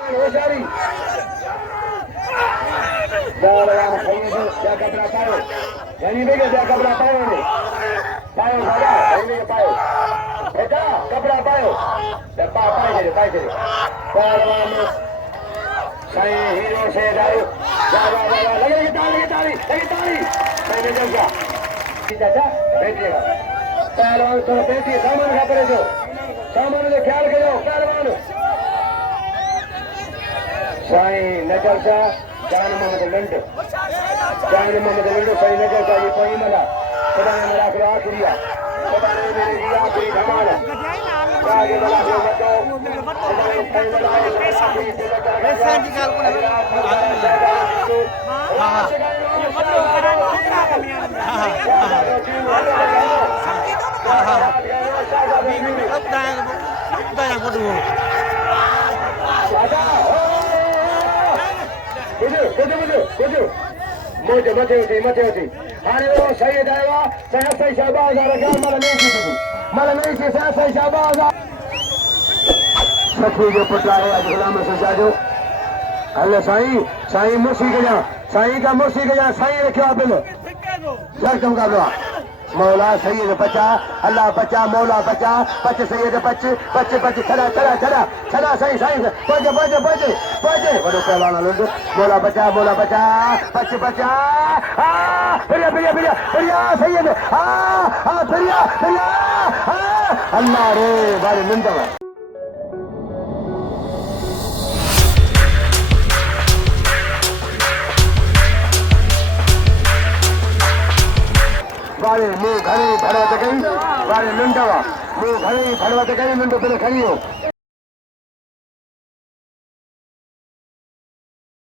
होशियारी पहलवान सही से क्या कपड़ा पायो यानी भी क्या कपड़ा पायो ने पायो दादा यानी के पायो बेटा कपड़ा पायो डब्बा पाए चले पहलवान सही हीरो से जाओ जा लगे ताली सही निकल गया चाचा बैठिएगा पहलवान तो बैठिए सामान खा पड़े जो सामान का ख्याल करो पहलवान साई नजर सा जान मोहम्मद लंडो सही नजर सा ये कोई मला खुदा ने मेरा फिर आखिरिया खुदा ने मेरी आखिरी धमाल आगे वाला जो बतो ऐसा निकाल को मथे होती हाणे वो सही दावा सही शाबाश रखा मला नहीं थी सही शाबाश सखी जो पुटला है आज गुलाम सजा जो हल्ले साईं मुसी के जा साईं का मुसी के जा साईं रखियो बिल जरकम का दुआ मौला सैयद बचा अल्लाह बचा मौला बचा बच सैयद बच चला साईं बचे बड़ो पहलवान लुंड मौला बचा बच फिरिया सैयद फिरिया अल्लाह रे बारे निंदवा बारे मुंह घरे भरवत गई बारे लुंडवा मुंह घरे भरवत गई लुंड बिल खड़ियो